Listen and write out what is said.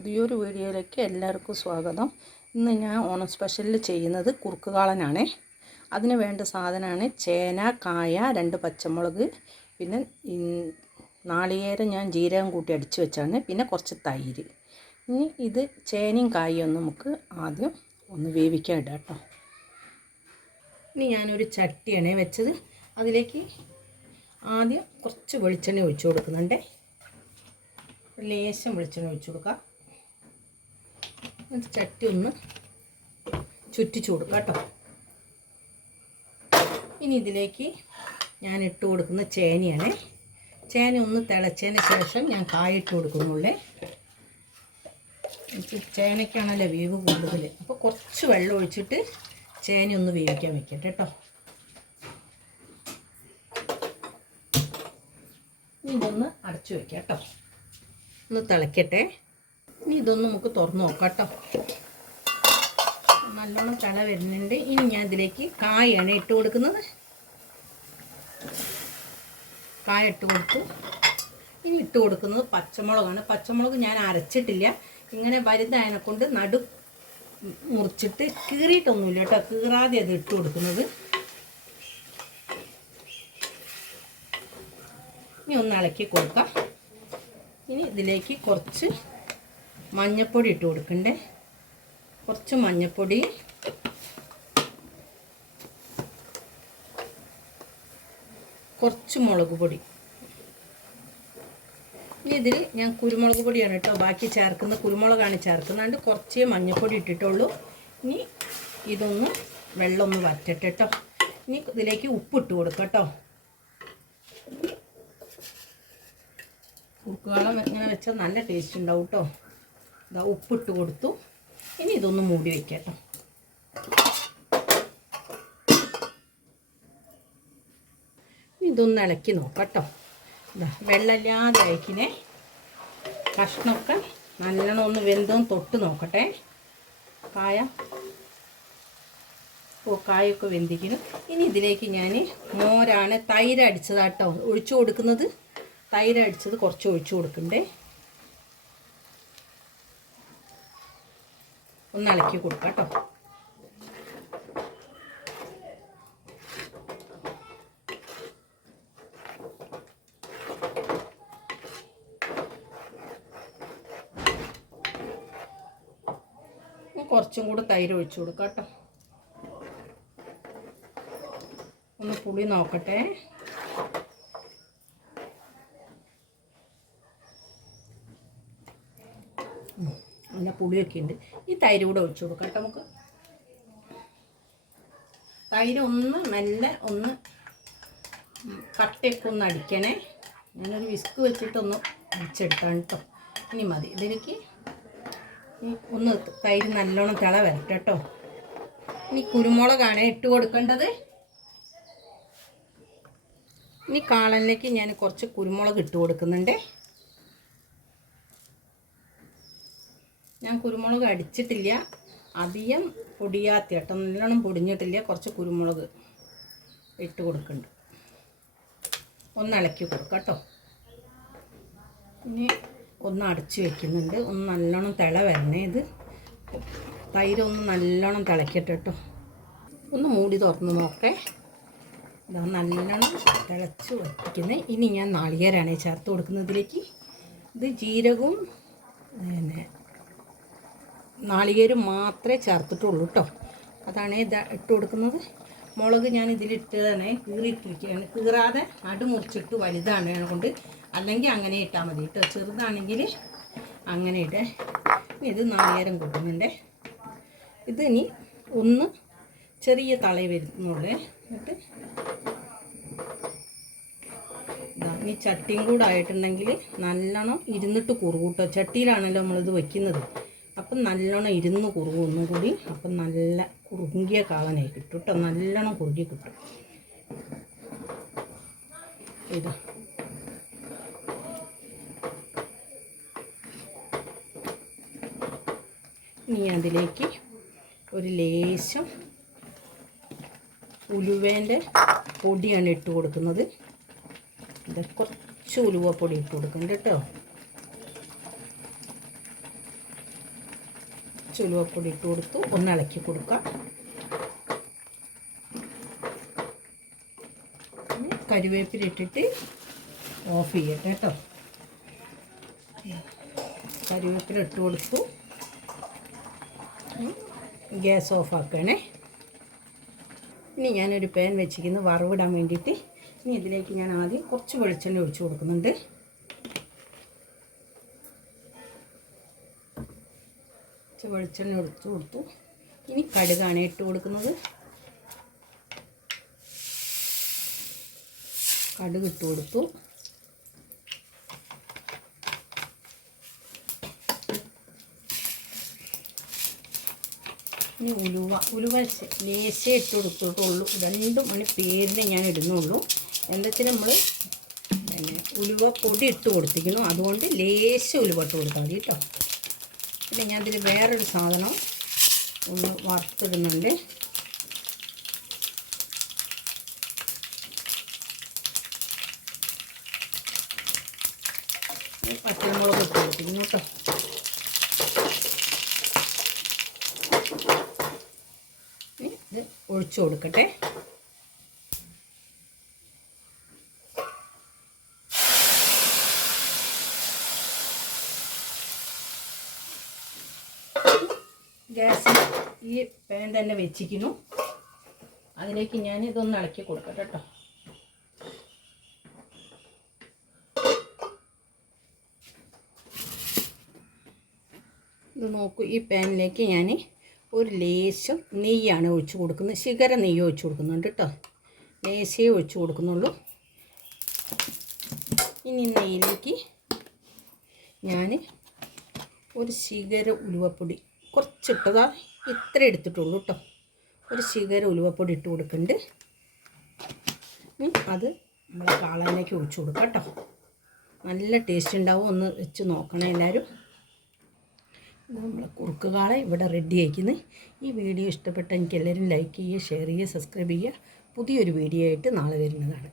പുതിയൊരു വീഡിയോയിലേക്ക് എല്ലാവർക്കും സ്വാഗതം. ഇന്ന് ഞാൻ ഓണം സ്പെഷ്യലിൽ ചെയ്യുന്നത് കുറുക്ക് കാളനാണേ അതിന് വേണ്ട സാധനമാണ് ചേന കായ രണ്ട് പച്ചമുളക് പിന്നെ നാളികേരം ഞാൻ ജീരകം കൂട്ടി അടിച്ച് വെച്ചാണ് പിന്നെ കുറച്ച് തൈര്. ഇനി ഇത് ചേനയും കായും ഒന്ന് നമുക്ക് ആദ്യം ഒന്ന് വേവിക്കാൻ ഇടാം കേട്ടോ. ഇനി ഞാനൊരു ചട്ടിയാണ് വെച്ചത്. അതിലേക്ക് ആദ്യം കുറച്ച് വെളിച്ചെണ്ണ ഒഴിച്ചു കൊടുക്കുന്നുണ്ടേ. ലേശം വെളിച്ചെണ്ണ ഒഴിച്ചു കൊടുക്കാം. എന്നിട്ട് ചട്ടി ഒന്ന് ചുറ്റിച്ചു കൊടുക്കാം കേട്ടോ. ഇനി ഇതിലേക്ക് ഞാൻ ഇട്ട് കൊടുക്കുന്ന ചേനയാണ്. ചേന ഒന്ന് തിളച്ചതിന് ശേഷം ഞാൻ കായിട്ട് കൊടുക്കുന്നുള്ളേ. ചേനയ്ക്കാണല്ലോ വേവ് കൂടുതൽ അപ്പോൾ കുറച്ച് വെള്ളം ഒഴിച്ചിട്ട് ചേന ഒന്ന് വേവിക്കാൻ വെക്കട്ടെ കേട്ടോ. ഇതൊന്ന് അടച്ചു വെക്കാം കേട്ടോ. ഒന്ന് തിളയ്ക്കട്ടെ ഇനി ഇതൊന്ന് നമുക്ക് തുറന്നു നോക്കാം കേട്ടോ നല്ലോണം തല വരുന്നുണ്ട്. ഇനി ഞാൻ ഇതിലേക്ക് കായാണ് ഇട്ട് കൊടുക്കുന്നത്. കായ ഇട്ട് കൊടുത്തു. ഇനി ഇട്ട് കൊടുക്കുന്നത് പച്ചമുളകാണ്. പച്ചമുളക് ഞാൻ അരച്ചിട്ടില്ല. ഇങ്ങനെ വലുതായതിനെ കൊണ്ട് നടു മുറിച്ചിട്ട് കീറിയിട്ടൊന്നുമില്ല കേട്ടോ. കീറാതെ അത് ഇട്ട് കൊടുക്കുന്നത്. ഇനി ഒന്ന് ഇളക്കി കൊടുക്കാം. ഇനി ഇതിലേക്ക് കുറച്ച് മഞ്ഞൾപ്പൊടി ഇട്ട് കൊടുക്കണ്ടേ? കുറച്ച് മഞ്ഞപ്പൊടി. കുറച്ച് മുളക് പൊടി. ഇനി ഇതിൽ ഞാൻ കുരുമുളക് പൊടിയാണ് കേട്ടോ ബാക്കി ചേർക്കുന്ന കുരുമുളകാണ് ചേർക്കുന്നതുകൊണ്ട് കുറച്ചേ മഞ്ഞപ്പൊടി ഇട്ടിട്ടുള്ളൂ. ഇനി ഇതൊന്ന് വെള്ളം ഒന്ന് വറ്റട്ടെ കേട്ടോ. ഇനി ഇതിലേക്ക് ഉപ്പിട്ട് കൊടുക്കാം കേട്ടോ. ഉപ്പുവെള്ളം ഇങ്ങനെ വെച്ചാൽ നല്ല ടേസ്റ്റ് ഉണ്ടാവും കേട്ടോ. ഇതാ ഉപ്പിട്ട് കൊടുത്തു. ഇനി ഇതൊന്ന് മൂടി വെക്കാം കേട്ടോ ഇതൊന്ന് ഇളക്കി നോക്കാം കേട്ടോ ഇതാ വെള്ളമില്ലാതെ അയക്കിനെ കഷ്ണമൊക്കെ നല്ലോണം ഒന്ന് വെന്തവും തൊട്ട് നോക്കട്ടെ. കായ. ഓ കായൊക്കെ വെന്തിക്കുന്നു ഇനി ഇതിലേക്ക് ഞാൻ മോരാണ് തൈര് അടിച്ചതാട്ടോ. ഒഴിച്ചു കൊടുക്കുന്നത്. തൈര് അടിച്ചത് കുറച്ച് ഒഴിച്ചു കൊടുക്കണ്ടേ. ഒന്ന് ഇളക്കി കൊടുക്കാം കേട്ടോ. കുറച്ചും കൂടി തൈര് ഒഴിച്ചു കൊടുക്കാം കേട്ടോ. ഒന്ന് പുളി നോക്കട്ടെ. നല്ല പുളിയൊക്കെ ഉണ്ട്. ഈ തൈര് കൂടെ ഒഴിച്ചു കൊടുക്കാം കേട്ടോ നമുക്ക്. തൈര് ഒന്ന് മെല്ലെ ഒന്ന് കട്ടയൊക്കെ ഒന്ന് അടിക്കണേ. ഞാനൊരു വിസ്ക് വെച്ചിട്ടൊന്ന് അടിച്ചെടുത്താണ് കേട്ടോ. ഇനി മതി. ഇതിലേക്ക് ഒന്ന് തൈര് നല്ലോണം തിള വരട്ടെ കേട്ടോ. ഇനി കുരുമുളകാണ് ഇട്ട് കൊടുക്കേണ്ടത്. ഇനി കാളനിലേക്ക് ഞാൻ കുറച്ച് കുരുമുളക് ഇട്ട് കൊടുക്കുന്നുണ്ട്. ഞാൻ കുരുമുളക് അടിച്ചിട്ടില്ല. അധികം പൊടിയാത്ത കേട്ടോ. നല്ലോണം പൊടിഞ്ഞിട്ടില്ല. കുറച്ച് കുരുമുളക് ഇട്ട് കൊടുക്കുന്നുണ്ട് ഒന്ന് ഇളക്കി കൊടുക്കാം കേട്ടോ. ഇനി ഒന്ന് അടച്ച് വെക്കുന്നുണ്ട്. ഒന്ന് നല്ലോണം തിള വരണേ ഇത്. തൈര് ഒന്ന് നല്ലോണം തിളക്കട്ടെ കേട്ടോ. ഒന്ന് മൂടി തുറന്ന് നോക്കേ. ഇതാ നല്ലോണം തിളച്ച് വയ്ക്കുന്നത് ഇനി ഞാൻ നാളികേരാണ് ചേർത്ത് കൊടുക്കുന്നതിലേക്ക്. ഇത് ജീരകവും പിന്നെ നാളികേരം മാത്രമേ ചേർത്തിട്ടുള്ളൂ കേട്ടോ അതാണ് ഇത് ഇട്ട് കൊടുക്കുന്നത്. മുളക് ഞാൻ ഇതിലിട്ടതാണ് കീറിയിട്ടിരിക്കുകയാണ്. കീറാതെ അടുമുറിച്ചിട്ട് വലുതാണ് കൊണ്ട് അല്ലെങ്കിൽ അങ്ങനെ ഇട്ടാൽ മതി കേട്ടോ ചെറുതാണെങ്കിൽ അങ്ങനെ ഇട്ടേ ഇത് നാളികേരം കൂട്ടുന്നുണ്ട്. ഇത് ഇനി ഒന്ന് ചെറിയ തള വരുന്നുള്ളേ. എന്നിട്ട് ഈ ചട്ടിയും കൂടെ ആയിട്ടുണ്ടെങ്കിൽ നല്ലോണം ഇരുന്നിട്ട് കുറുകൂട്ടോ ചട്ടിയിലാണല്ലോ നമ്മളിത് വയ്ക്കുന്നത് അപ്പം നല്ലോണം ഇരുന്ന് കുറുകും ഒന്നും കൂടി അപ്പം നല്ല കുറുകിയ കാളനായി കിട്ടും കേട്ടോ. നല്ലോണം കുറുകി കിട്ടും. ഇതാ. ഇനി അതിലേക്ക് ഒരു ലേശം ഉലുവേന്റെ പൊടിയാണ് ഇട്ട് കൊടുക്കുന്നത്. ഇത് കുറച്ച് ഉലുവപ്പൊടി ഇട്ട് കൊടുക്കുന്നുണ്ട് കേട്ടോ. ചുലുവപ്പൊടി ഇട്ട് കൊടുത്തു. ഒന്ന് ഇളക്കി കൊടുക്കാം കരിവേപ്പില ഇട്ടിട്ട് ഓഫ് ചെയ്യട്ടെ കേട്ടോ കരുവേപ്പില ഇട്ട് കൊടുത്തു. ഗ്യാസ് ഓഫ് ആക്കണേ ഇനി ഞാനൊരു പാൻ വെച്ചിരിക്കുന്നു. വറവിടാൻ വേണ്ടിയിട്ട്. ഇനി ഇതിലേക്ക് ഞാൻ ആദ്യം കുറച്ച് വെളിച്ചെണ്ണ ഒഴിച്ചു കൊടുക്കുന്നുണ്ട്. വെളിച്ചെണ്ണ എടുത്തു കൊടുത്തു. ഇനി കടുകാണ് ഇട്ട് കൊടുക്കുന്നത്. കടുക് ഇട്ട് കൊടുത്തു. ഇനി ഉലുവ ഉലുവ ലേശേ ഇട്ട് കൊടുത്തിട്ടുള്ളൂ. രണ്ടു മണി പേരിനെ ഞാൻ ഇടുന്നുള്ളൂ. എന്താ നമ്മൾ ഉലുവ പൊടി ഇട്ട് കൊടുത്തിരിക്കുന്നു. അതുകൊണ്ട് ലേശം ഉലുവ ഇട്ട് കൊടുത്താൽ മതി കേട്ടോ. പിന്നെ ഞാൻ ഇതിൽ വേറൊരു സാധനം ഒന്ന് വറുത്തിടുന്നുണ്ട്. പച്ചമുളക് ഇട്ട് കൊടുക്കുന്നു കേട്ടോ. ഇത് ഒഴിച്ചു കൊടുക്കട്ടെ. ഗ്യാസിൽ ഈ പാൻ തന്നെ വെച്ചിരിക്കുന്നു. അതിലേക്ക് ഞാൻ ഇതൊന്ന് ഇളക്കി കൊടുക്കട്ടെ കേട്ടോ. ഇത് നോക്കൂ ഈ പാനിലേക്ക് ഞാൻ ഒരു ലേശം നെയ്യാണ് ഒഴിച്ചു കൊടുക്കുന്നത്. ശിഖര നെയ്യ് ഒഴിച്ചു കൊടുക്കുന്നുണ്ട് കേട്ടോ. ലേശേ ഒഴിച്ചു കൊടുക്കുന്നുള്ളൂ. ഇനി നെയ്യിലേക്ക് ഞാൻ ഒരു ശിഖര ഉലുവപ്പൊടി കുറച്ചിട്ടതാ ഇത്ര എടുത്തിട്ടുള്ളൂ കേട്ടോ. ഒരു ശിഖര ഉലുവപ്പൊടി ഇട്ട് കൊടുക്കുന്നുണ്ട് അത് നമ്മൾ കാളനിലേക്ക് ഒഴിച്ചു കൊടുക്കാം കേട്ടോ. നല്ല ടേസ്റ്റ് ഉണ്ടാവും ഒന്ന് വെച്ച് നോക്കണം എല്ലാവരും നമ്മൾ കുറുക്ക് കാള ഇവിടെ റെഡി ആയിക്കുന്നു. ഈ വീഡിയോ ഇഷ്ടപ്പെട്ട എനിക്ക് എല്ലാവരും ലൈക്ക് ചെയ്യുക ഷെയർ ചെയ്യുക സബ്സ്ക്രൈബ് ചെയ്യുക. പുതിയൊരു വീഡിയോ ആയിട്ട് നാളെ വരുന്നതാണ്.